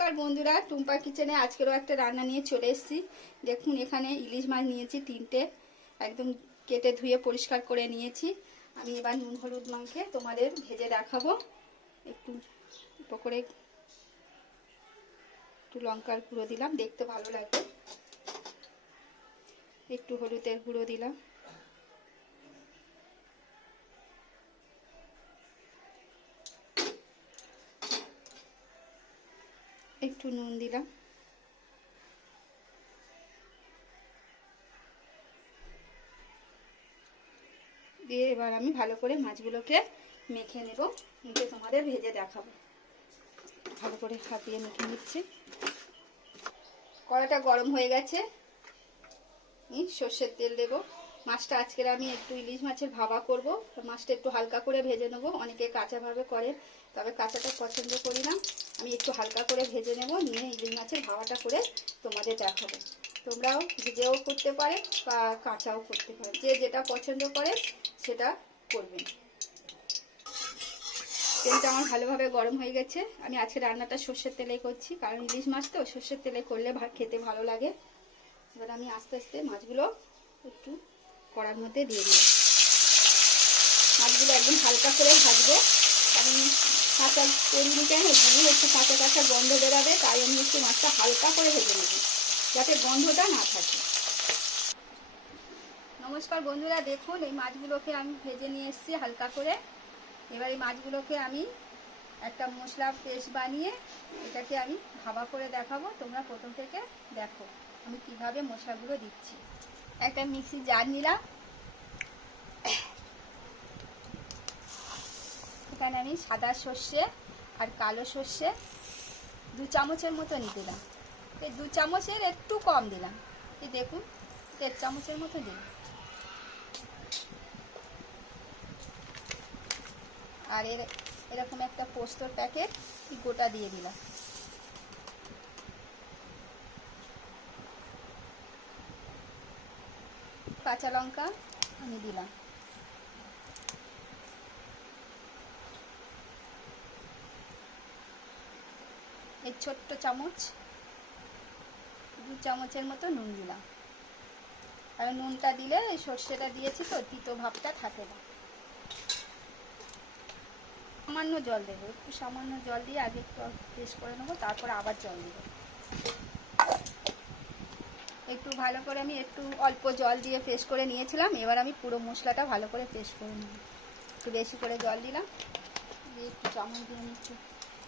নমস্কার বন্ধুরা, টুম্পা কিচেনে আজকেরও একটা রান্না নিয়ে চলে এসেছি। দেখুন এখানে ইলিশ মাছ নিয়েছি তিনটে, একদম কেটে ধুয়ে পরিষ্কার করে নিয়েছি। আমি এবার নুন হলুদ মাখে তোমাদের ভেজে দেখাবো। একটু করে একটু লঙ্কার গুঁড়ো দিলাম, দেখতে ভালো লাগবে। একটু হলুদের গুঁড়ো দিলাম, একটু নুন দিলাম, দিয়ে এবার আমি ভালো করে মাছগুলোকে মেখে নেব, মেখে তোমাদের ভেজে দেখাবো। ভালো করে হাত দিয়ে মেখে নিচ্ছি। কড়াটা গরম হয়ে গেছে, সর্ষের তেল দেবো। মাছটা আজকের আমি একটু ইলিশ মাছের ভাপা করব। মাছটা একটু হালকা করে ভেজে নেব। অনেকে কাঁচাভাবে করে, তবে কাঁচাটা পছন্দ করি না। আমি একটু হালকা করে ভেজে নেব, নিয়ে ইলিশ মাছের ভাপাটা করে তোমাদের দেখাবো। তোমরাও ভেজেও করতে পারে বা কাঁচাও করতে পারে, যে যেটা পছন্দ করে সেটা করবেন। তেলটা আমার ভালোভাবে গরম হয়ে গেছে। আমি আজকে রান্নাটা সর্ষের তেলে করছি, কারণ ইলিশ মাছ তো সর্ষের তেলে করলে খেতে ভালো লাগে। এবার আমি আস্তে আস্তে মাছগুলো একটু কড়ার মধ্যে দিয়ে দিই। মাছগুলো একদম হালকা করে ভাজবো, কারণ কাঁচা করিনি কেন, যেমন একটু কাঁচা কাঁচা গন্ধ বেরাবে, তাই আমি একটু মাছটা হালকা করে ভেজে নেব, যাতে গন্ধটা না থাকে। নমস্কার বন্ধুরা, দেখুন এই মাছগুলোকে আমি ভেজে নিয়ে এসেছি হালকা করে। এবার এই মাছগুলোকে আমি একটা মশলা পেস্ট বানিয়ে এটাকে আমি ভাপা করে দেখাবো। তোমরা প্রথম থেকে দেখো আমি কিভাবে মশলাগুলো দিচ্ছি। একটা মিক্সি জার নিলাম, এখানে আমি সাদা সর্ষে আর কালো সর্ষে 2 চামচের মতো নিয়ে দিলাম। এই 2 চামচের একটু কম দিলাম, এই দেখুন 1 চামচের মতো দিলাম। আর এরকম একটা পোস্তর প্যাকেট গোটা দিয়ে দিলাম। কাঁচা লঙ্কা আমি দিলাম, এই ছোট্ট চামচ 2 চামচের মতো নুন দিলাম। আর নুনটা দিলে এই সর্ষেটা দিয়েছি তো তিতো ভাবটা থাকে না। সামান্য জল দেবো, একটু সামান্য জল দিয়ে আগে একটু পেস্ট করে নেবো, তারপরে আবার জল দেবো। একটু ভালো করে আমি একটু অল্প জল দিয়ে পেস্ট করে নিয়েছিলাম। এবার আমি পুরো মশলাটা ভালো করে পেস্ট করে নেব। একটু বেশি করে জল দিলাম, দিয়ে একটু চামচ দিয়ে আমি একটু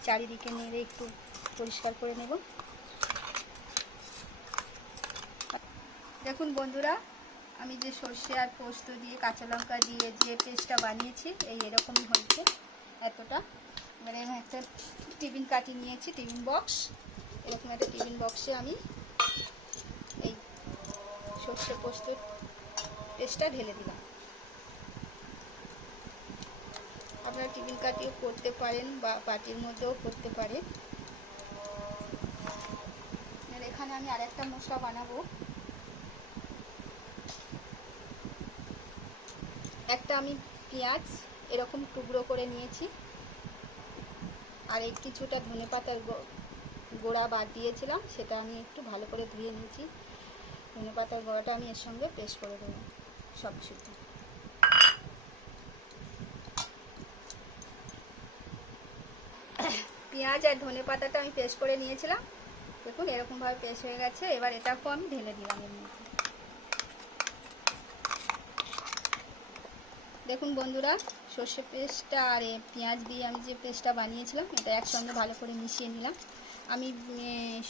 চারিদিকে নেড়ে একটু পরিষ্কার করে নেব। দেখুন বন্ধুরা, আমি যে সর্ষে আর পোস্ত দিয়ে কাঁচা লঙ্কা দিয়ে যে পেস্টটা বানিয়েছি এই এরকমই হয়েছে এতটা। এবারে আমি একটা টিফিন কাটি নিয়েছি, টিফিন বক্স। এরকম একটা টিফিন বক্সে আমি এই সর্ষে পোস্তর পেস্টটা ঢেলে দিলাম। আপনারা টিফিন কাটিও করতে পারেন বা বাটির মধ্যেও করতে পারেন। আর এখানে আমি আরেকটা মশলা বানাবো। একটা আমি পেঁয়াজ এরকম টুকরো করে নিয়েছি, আর এই কিছুটা ধনেপাতার গোড়া বাদ দিয়েছিলাম, সেটা আমি একটু ভালো করে ধুয়ে নিয়েছি। ধনেপাতার গোড়াটা আমি এর সঙ্গে পেস্ট করে দেবো সব কিছু। পেঁয়াজ আর ধনেপাতাটা আমি পেস্ট করে নিয়েছিলাম, দেখুন এরকমভাবে পেস্ট হয়ে গেছে। এবার এটাকেও আমি ঢেলে দিলাম এর মধ্যে। দেখুন বন্ধুরা, সর্ষে পেস্টটা আর পেঁয়াজ দিয়ে আমি যে পেস্টটা বানিয়েছিলাম এটা একসঙ্গে ভালো করে মিশিয়ে নিলাম। আমি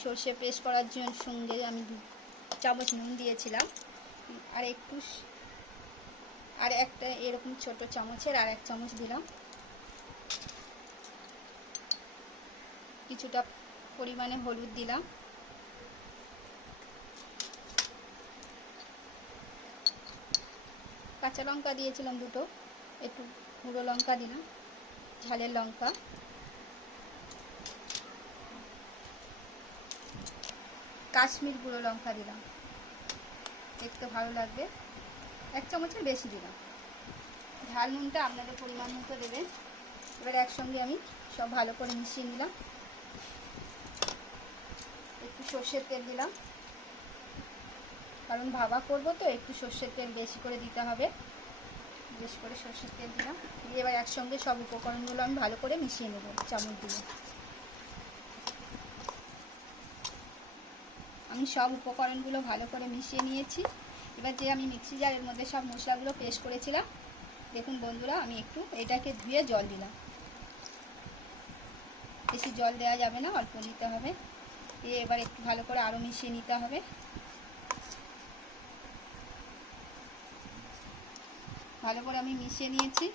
সর্ষে পেস্ট করার সঙ্গে আমি 2 চামচ নুন দিয়েছিলাম, আর একটা এরকম ছোট চামচের আর 1 চামচ দিলাম। কিছুটা পরিমাণে হলুদ দিলাম, কাঁচা লঙ্কা দিয়েছিলাম 2টো, একটু গুঁড়ো লঙ্কা দিলাম, ঝালের লঙ্কা, কাশ্মীর গুঁড়ো লঙ্কা দিলাম, দেখতে ভালো লাগবে। 1 চামচের বেশি দিলাম। ঝাল নুনটা আপনাদের পরিমাণ মতো দেবেন। এবার একসঙ্গে আমি সব ভালো করে মিশিয়ে নিলাম। সর্ষের তেল দিলাম, কারণ ভাবা করব তো একটু সর্ষের তেল বেশি করে দিতে হবে। বেশি করে সর্ষের তেল দিলাম। দিয়ে এবার একসঙ্গে সব উপকরণগুলো আমি ভালো করে মিশিয়ে নেব চামচ দিয়ে। আমি সব উপকরণগুলো ভালো করে মিশিয়ে নিয়েছি। এবার যে আমি মিক্সি জারের মধ্যে সব মশলাগুলো পেস্ট করেছিলাম, দেখুন বন্ধুরা, আমি একটু এটাকে ধুয়ে জল দিলাম। বেশি জল দেওয়া যাবে না, অল্প নিতে হবে। দিয়ে এবার একটু ভালো করে আরও মিশিয়ে নিতে হবে। ভালো করে আমি মিশিয়ে নিয়েছি।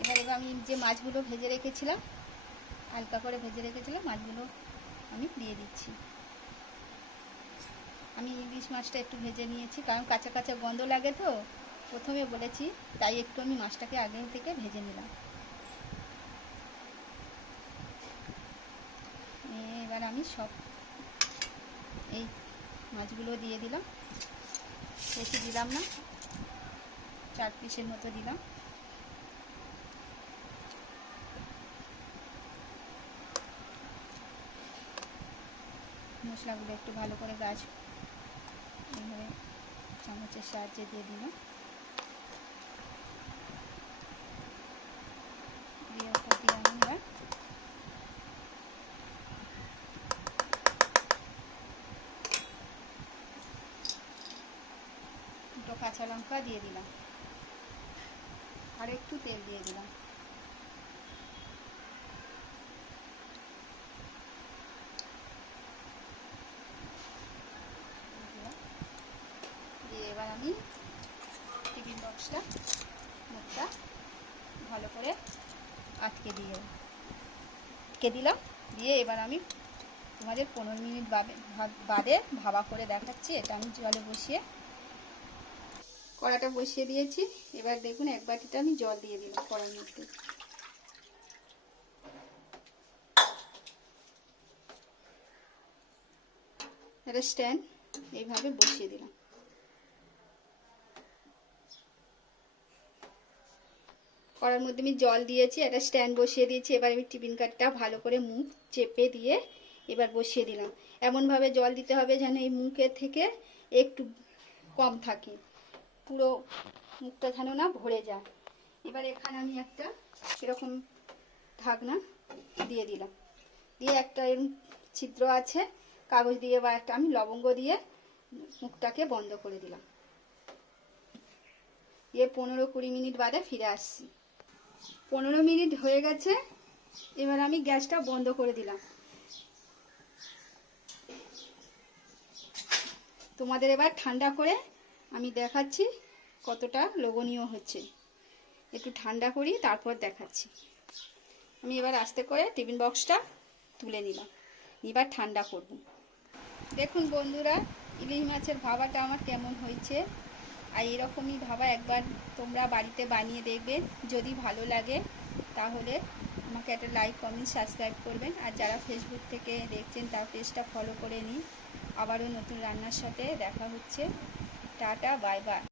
এবার আমি যে মাছগুলো ভেজে রেখেছিলাম, হালকা করে ভেজে রেখেছিলাম, মাছগুলো আমি দিয়ে দিচ্ছি। আমি ইলিশ মাছটা একটু ভেজে নিয়েছি, কারণ কাঁচা কাঁচা গন্ধ লাগে তো, প্রথমে বলেছি, তাই একটু আমি মাছটাকে আগে থেকে ভেজে নিলাম। এবার আমি সব এই মাছগুলো দিয়ে দিলাম। বেশি দিলাম না, 4 পিসের মতো দিলাম। মশলাগুলো একটু ভালো করে এইভাবে চামচের সাহায্যে দিয়ে দিলাম। দিয়ে আমি এবার দুটো কাঁচা লঙ্কা দিয়ে দিলাম, আর একটু তেল দিয়ে দিলাম। দিয়ে এবার আমি টিফিন বক্সটা মুখটা ভালো করে আটকে দিলাম। দিয়ে এবার আমি তোমাদের 15 মিনিট বাদে ভাবা করে দেখাচ্ছি। এটা আমি জলে বসিয়ে কড়াটা বসিয়ে দিয়েছি। এবার দেখুন 1 বাটিটা আমি জল দিয়ে দিলাম কড়ার মধ্যে। একটা স্ট্যান্ড এইভাবে বসিয়ে দিলাম। কড়ার মধ্যে আমি জল দিয়েছি, একটা স্ট্যান্ড বসিয়ে দিয়েছি। এবার আমি টিফিন কাঠটা ভালো করে মুখ চেপে দিয়ে এবার বসিয়ে দিলাম। এমনভাবে জল দিতে হবে যেন এই মুখের থেকে একটু কম থাকে, পুরো মুখটা যেন না ভরে যায়। এবার এখানে আমি একটা এরকম ঢাকনা দিয়ে দিলাম। দিয়ে একটা এরকম ছিদ্র আছে, কাগজ দিয়ে বা একটা আমি লবঙ্গ দিয়ে মুখটাকে বন্ধ করে দিলাম। দিয়ে 15-20 মিনিট বাদে ফিরে আসছি। 15 মিনিট হয়ে গেছে। এবার আমি গ্যাসটা বন্ধ করে দিলাম। তোমাদের এবার ঠান্ডা করে আমি দেখাচ্ছি কতটা লোভনীয় হচ্ছে। একটু ঠান্ডা করি তারপর দেখাচ্ছি। আমি এবার আস্তে করে টিফিন বক্সটা তুলে নিলাম, এবার ঠান্ডা করব। দেখুন বন্ধুরা, ইলিশ মাছের ভাবাটা আমার কেমন হয়েছে। আর এরকমই ভাবা একবার তোমরা বাড়িতে বানিয়ে দেখবে। যদি ভালো লাগে তাহলে আমাকে একটা লাইক, কমেন্ট, সাবস্ক্রাইব করবেন। আর যারা ফেসবুক থেকে দেখছেন তার পেজটা ফলো করে নিন। আবারও নতুন রান্নার সাথে দেখা হচ্ছে। Tata, bye bye.